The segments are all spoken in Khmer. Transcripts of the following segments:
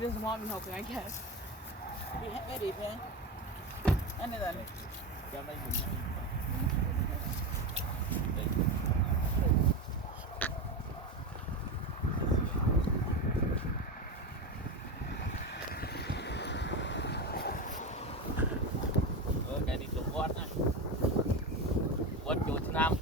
This mom helping, I guess. Cái đi thế anh này là cái đi chụp quát này quát chuột nam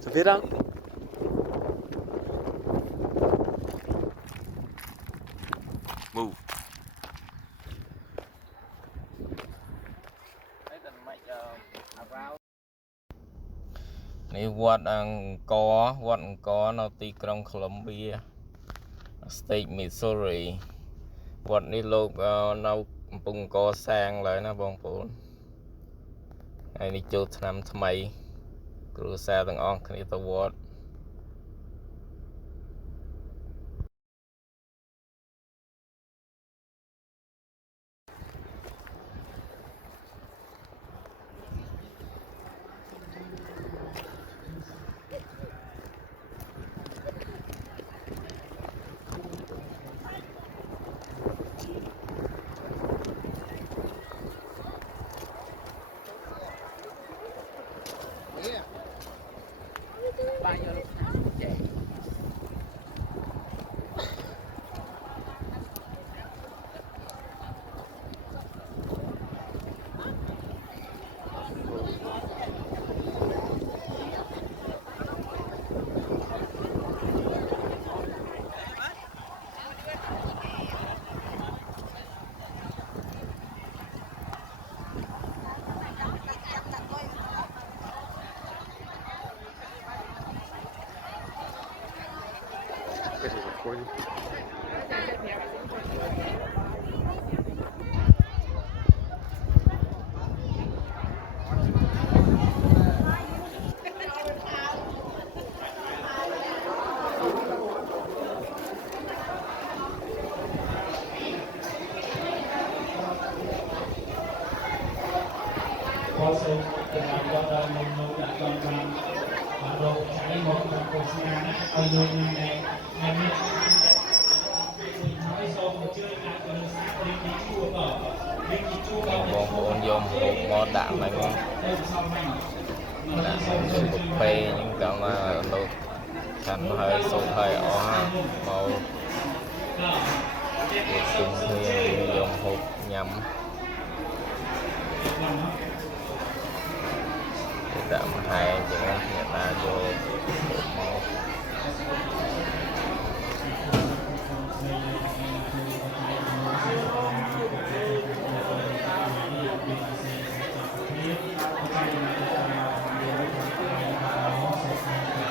Safira. Move. Này quạt ăn có nó tì trong Colombia State Missouri quạt này lục nó bung có sang lại nó bong bồn ai đi chốt năm tham mày cứ xa từng on cái tàu quạt bao nhiêu lúc chạy This is recording. Có sự tình trạng do đời mình đã còn rồi chạy một lần cuộc nhà ở nơi này ngày nay nói xong một chơi nhà từ sáng đến đi chua cỏ Bong bồn dùng hộp món đạm này ngon đạm sụp phê nhưng còn là lục thành hơi sụp hơi ó màu cùng hương dùng hộp nhắm đạm hai chẳng người ta vô hộp màu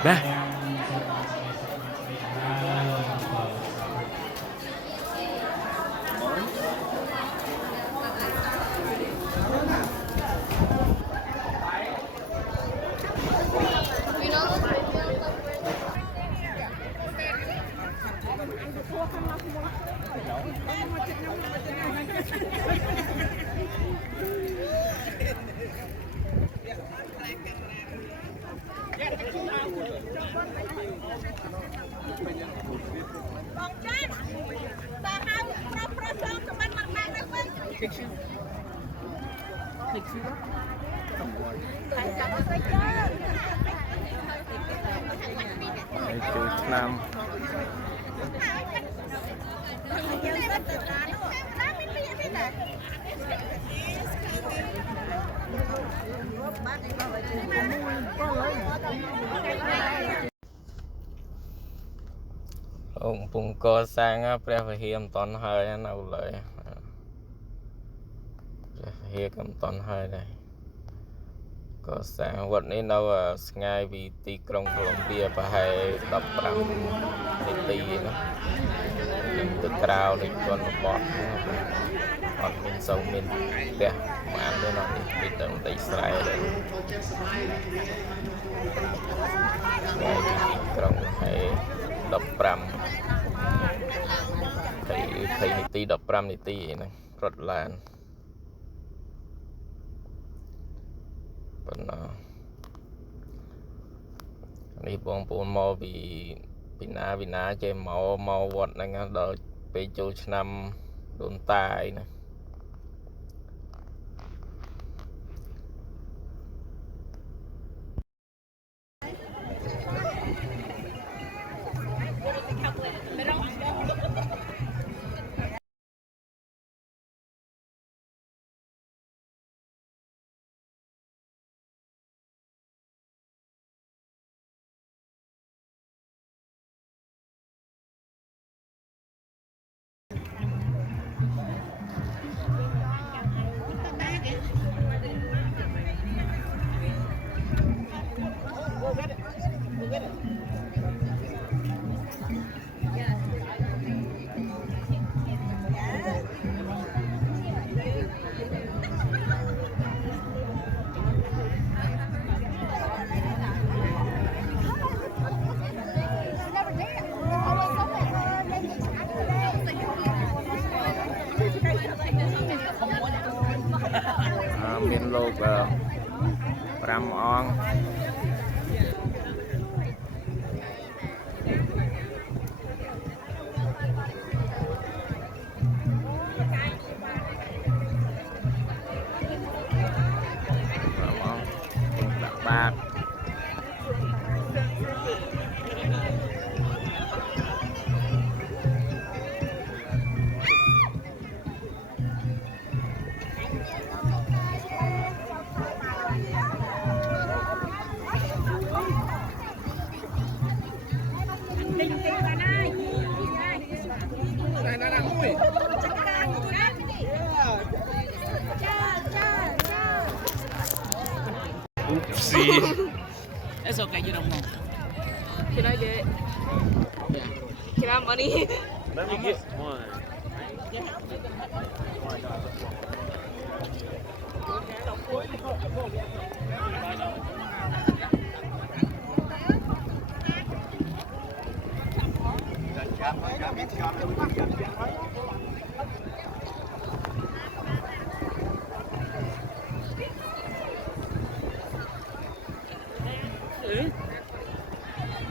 ba Chú Nam ông pung co sang pre phải hiểm tòn hơi nào lợi hiểm cầm tòn hơi này có sang vật này đâu ngay vì tì trong Colombia và hay đập bằng tì nó từ trào đến con bọt bọt bên sông bên kia mà ăn cái nó đi tận tây Israel đấy ngay vì tì trong hay đập ram thầy tì đập ram tì này rất là នេះបងប្អូនមកពីណាចេះមកវត្តហ្នឹងដល់ពេលចូលឆ្នាំដូនតាអីណាមានលោក5អង្គដាក់បាតIt's okay, you don't know. Can I get? Can I have money? Let me get one.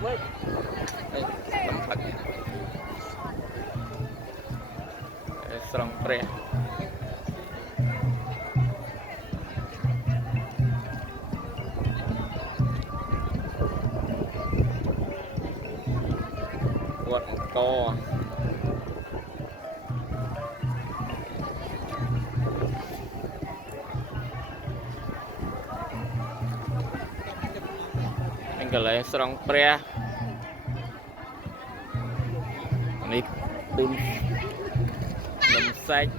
Wait. ស្រង់ព្រះវត្តអង្គរកន្លែងស្រង់ព្រះនេះពុននំសាច់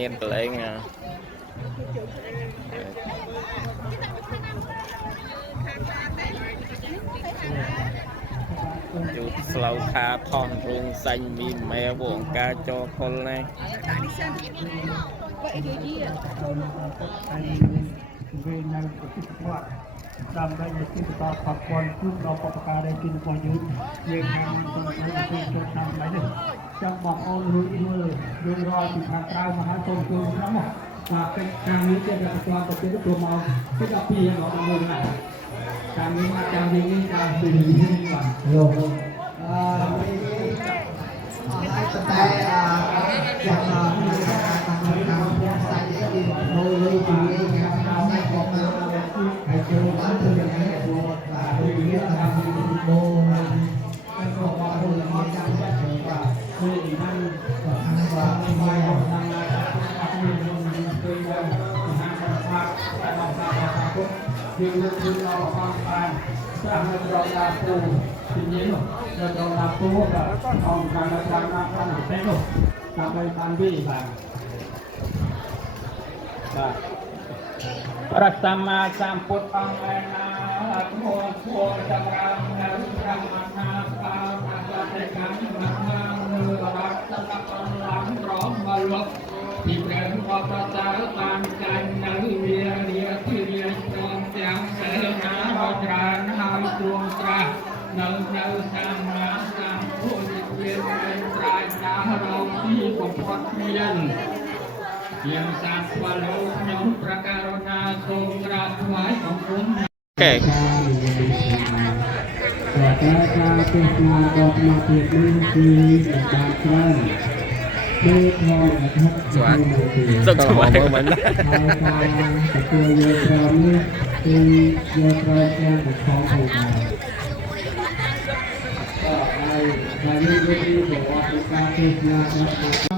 មានកន្លែងជូតស្លៅខាថនរោងសាញ់មីម៉ែវងការចកុលណាដើម្បីជាទីបន្តខបព័ន្ធជូនដល់បព្វការីជនរបស់យើងខាងចូលឆ្នាំនេះចាំបងប្អូនរួចយើងរកពីខាងក្រៅមកហើយចូលឆ្នាំមកបាទការនេះជារដ្ឋបាលប្រទេសព្រមមកពី12ដល់11ណាការនេះមកចាំយើងនេះការពីនេះបាទលោកហើយតែយ៉ាងណាមានការតាមការផ្សាយទីនៅលើពីការផ្សាយរបស់ហើយចូលបានទៅយ៉ាងណាចូលបាទពីតាមពីបូហើយក៏មករួមមកចាំបាទគឺបានបាទមកតាមអត់មានគឺបានមហាសង្ឃាតែមកតាមពុទ្ធគឺគឺเราฟังបានតាមរកដាពូទីនេះរកដាពូបាទអង្គការតាមតាមតែនោះតាមបានវិញបាទព្រះសម្មាសម្ពុទ្ធអង្គឯណាអធម៌ធម៌ចម្រើននៅកម្មណាបា ที่เดินพอประสาตามใจนั้นเรียที่เรียนจอมแจงเสนาบจรานหายดวงตราเนื้อสามมาสามผู้เวียนเป็นปลายตาเราที่ปกปักเวียนเพียงสัตว์ว่าเรายอมประการนาทรงตรัสไว้ของคุณ โอเค แต่การเป็นงานออกมาเพียงนี้คือการครั้งไม่พอนะครับ สวยสุดสวยเหมือน ทางแต่ตัวโยธานี้คือโยธาแกนของผมก็ในนี้ก็ที่บอกว่าเป็นการเป็นงานเ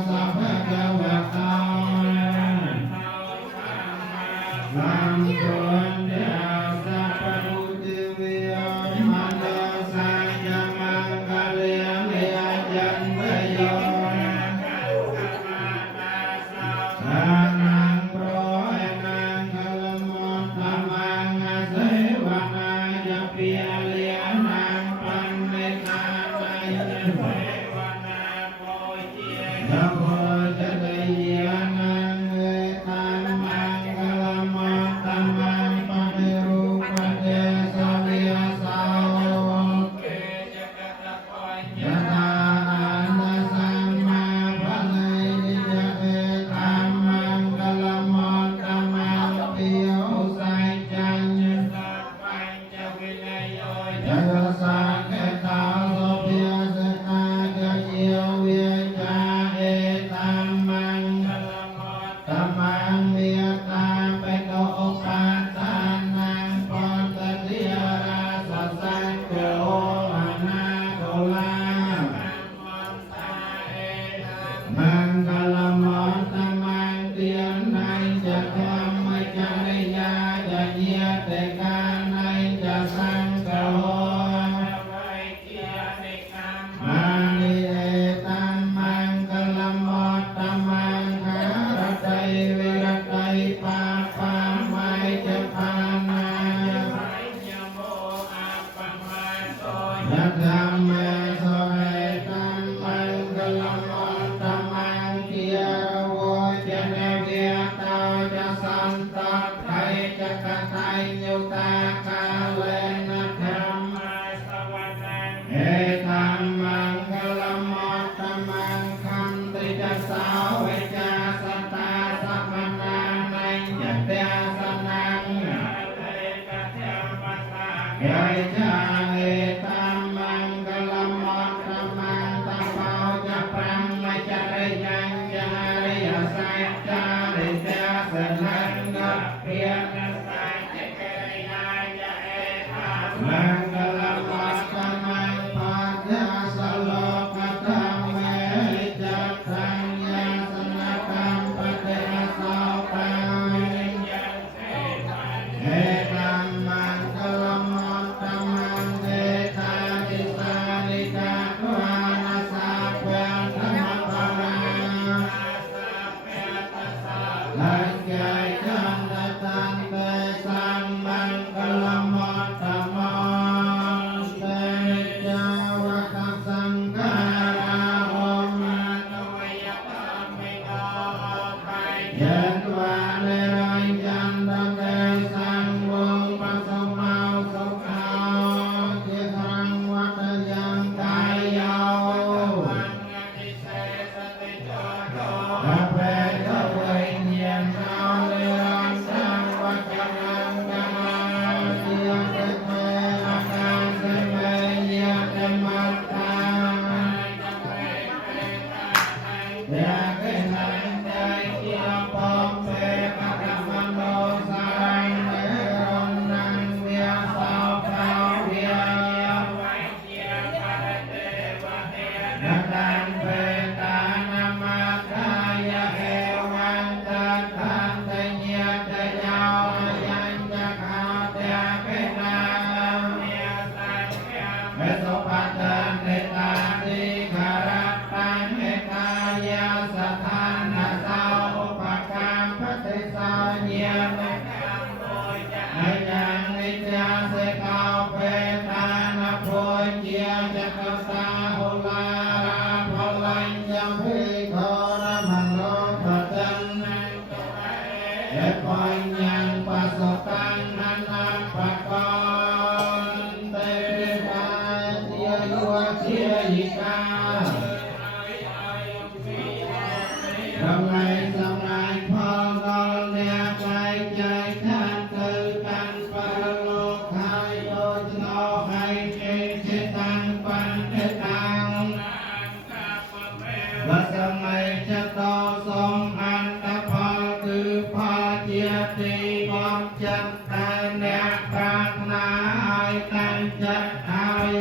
ดហើយ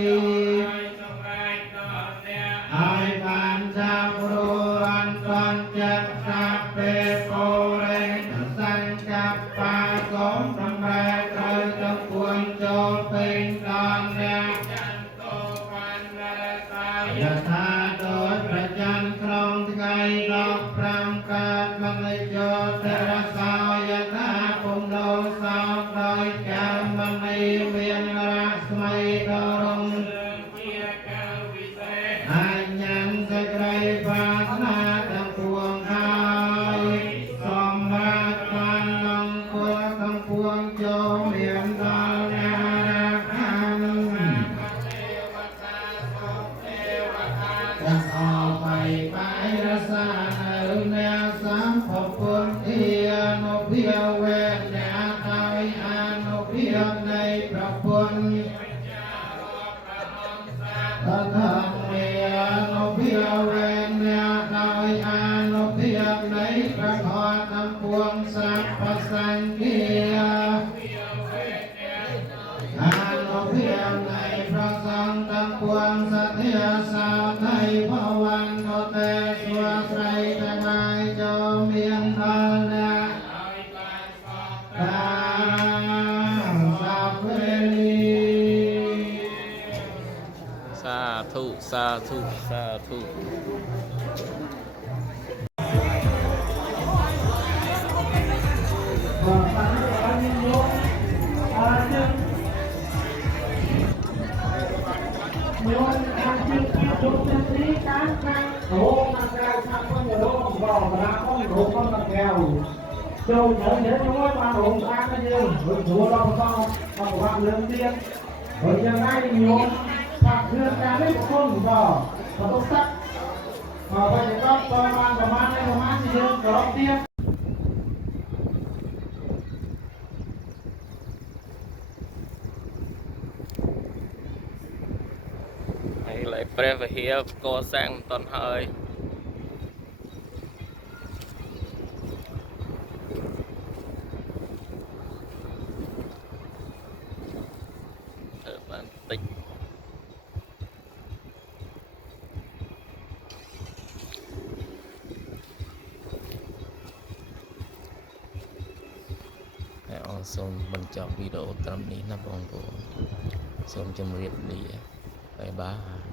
ហើយបានចាប់រួនទាន់ចិត្តសាពេពោរិនសង្កប្បាសូមដំណើរត្រូវទៅគួនចូលពេញដល់អ្នកចន្ទោបានរសាយថាដោយប្រចាំក្នុងថ្ងៃ15កើតមកចូលទេរសោយថាពុំលោសោដោយកម្មមនីមានរាស្មីដ៏រំជាកៅវិសេសអញ្ញံសេចក្តីប្រាថ្នាទាំងពួងហើយសម្រាប់បាននឹងគុណទាំងពួងចូលមានដល់អ្នករាខានទាំងអស់បីបាយរសានៅអ្នកសម្ភពុទ្ធធានុភាវេអ្នកដោយអនុភាពនៃប្រពុទ្ធតថមេអនុភាវេអ្នកដោយអនុភាពនៃព្រះធម៌ទាំងពួងសព្វសង្ឃាអនុភាពនៃព្រះសង្ឃទាំងពួងសទ្ធាសាធិភវន្តទេស្វស្រីទាំងឡាយចូលមានដល់អ្នកកាសាវេនី សាធុសាធុសាធុ ចូលទៅនេះជួយបានរងស្អាតទៅយើងរួចស្រួលដល់ផងមកវាក់លឿនទៀតហើយយ៉ាងណាញោមថាគ្រឿងការនេះប្រគុណដល់បន្ទុកទឹកមកវិញទៅប្រមាណទីយើងក្រោកទៀត ហើយlạiព្រះវិហារកសាងមិនទាន់ហើយបានតិចហើយអរសូមបញ្ចប់វីដេអូត្រឹមនេះណាបងប្អូនសូមជម្រាបលាបាយបាយ